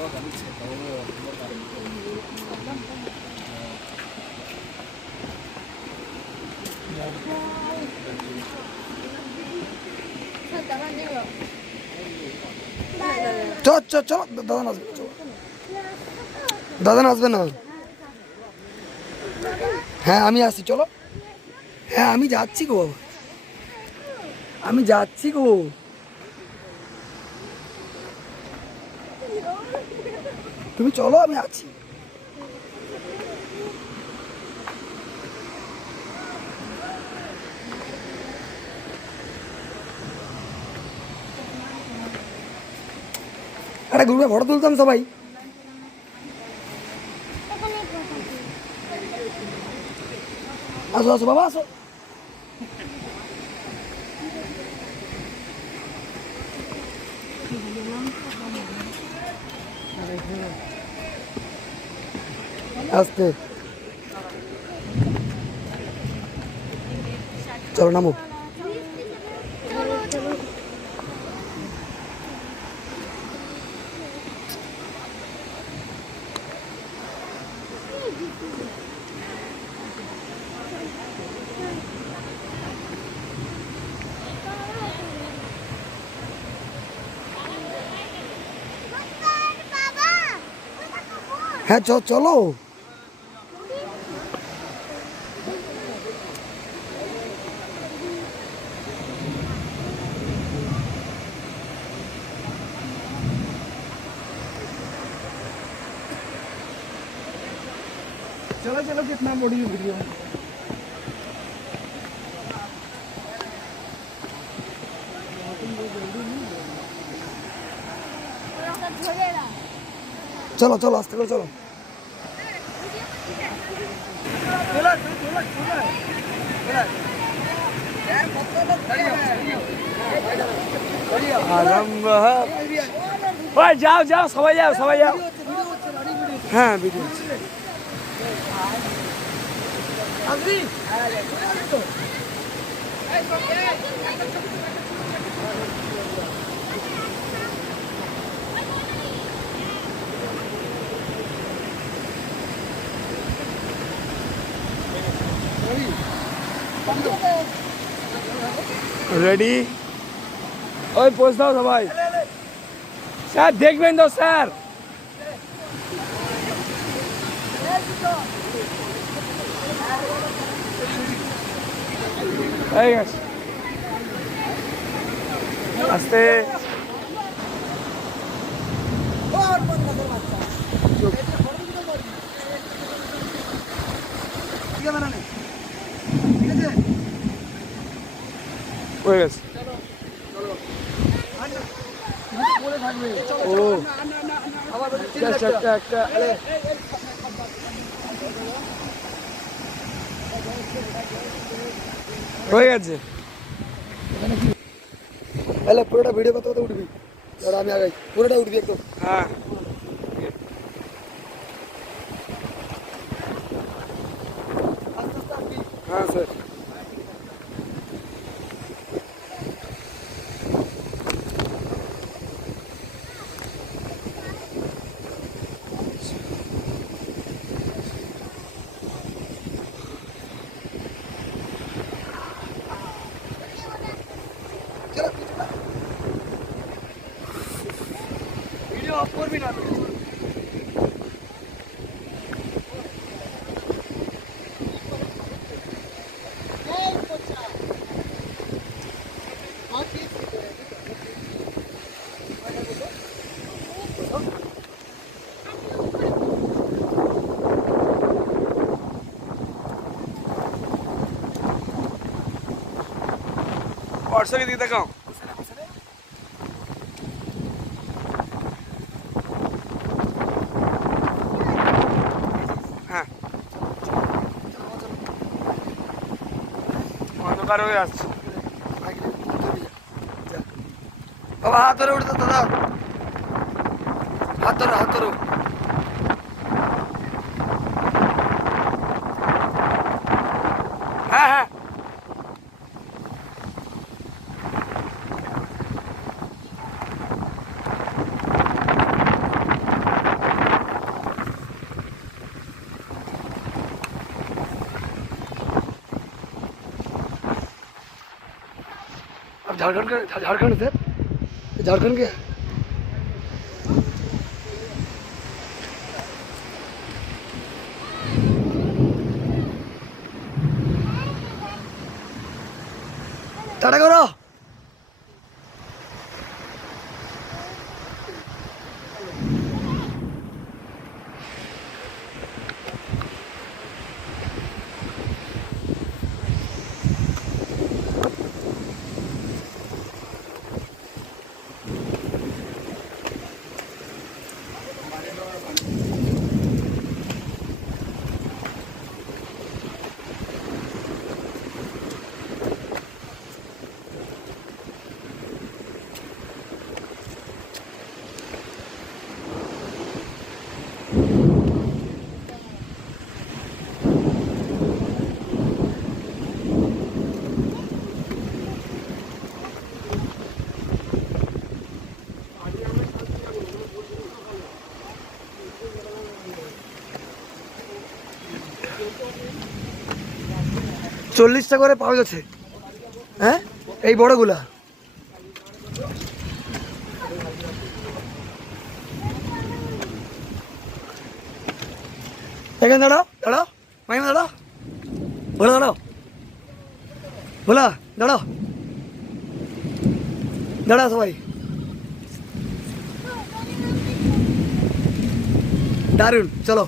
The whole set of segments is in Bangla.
চলো চলো চলো, দাদা নাচবে, দাদা নাচবে না। হ্যাঁ আমি আসছি, চলো। হ্যাঁ আমি যাচ্ছি গো, আমি যাচ্ছি গো। তুমি চলো, আমি আছি। একটা গ্রুপে ফটো তুলতাম সবাই। আসো আসো বাবা, আসো। আস্তে, চলো নামো। হ্যাঁ চলো। चलो चलो, कितना बड़ी वीडियो है। चलो चलो, आस्ते करो, चलो। आरंभ है। जाओ जाओ, सबाई जाओ, सबाई जाओ। हाँ वीडियो रेडी। ওই পোজ দাও সবাই। স্যার দেখবেন তো স্যার। এই গেছে, আস্তে। হয়ে গেছে। ও একটা হয়ে গেছে। তাহলে পুরোটা ভিডিও করতে করতে উঠবি, আমি আগাই, পুরোটা উঠবি একদম। হ্যাঁ হ্যাঁ স্যার। ভিডিও অফ করবি না। व्हाट्सएप के दिखे देखाओ। हाँ अंधकार হয়ে আসছে। বাবা হাত ধরে উঠতে দাদা, হাত ধরো, হাত ধরো। হ্যাঁ হ্যাঁ झारखंड से झारखंड के टाटा करो। চল্লিশটা করে পাওয়া যাচ্ছে। হ্যাঁ এই বড়গুলা এখানে দাঁড়াও দাঁড়াও মাইমা দাঁড়াও ভোলা দাঁড়াও ভোলা দাঁড়াও দাঁড়াও সবাই দারুণ চলো।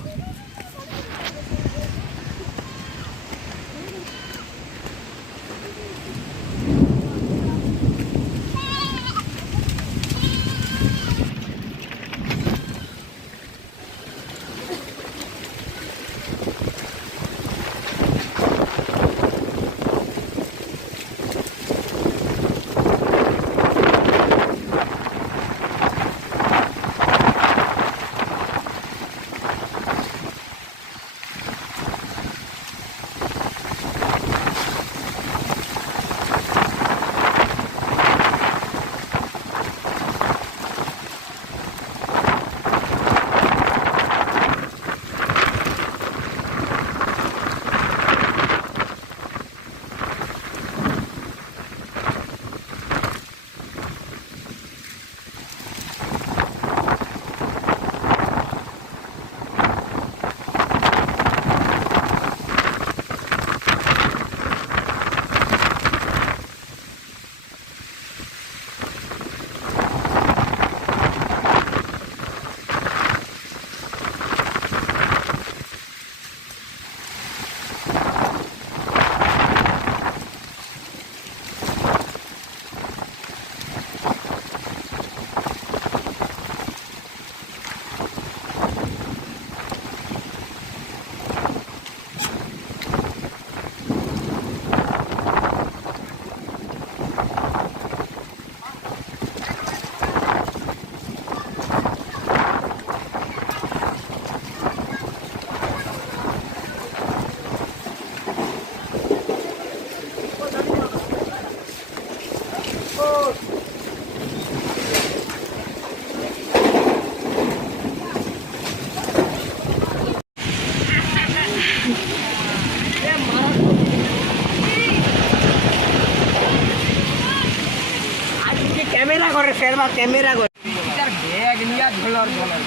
कैमरा करे शेरवा कैमरा करे इधर बैग लिया ढोलर ढोलर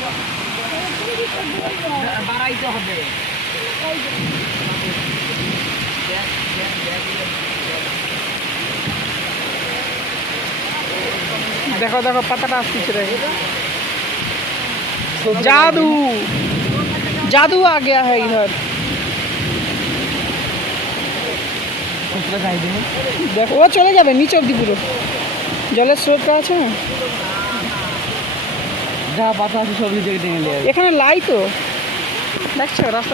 बाराई तो হবে देखो देखो पता खींच रहे जादू जादू आ गया है इधर देखो वो चले जाবে নিচে অবধি পুরো জলের স্রোতটা আছে না যা পাতা আছে সব নিচে টেনে নিয়ে এখানে লাই তো দেখছো রাস্তা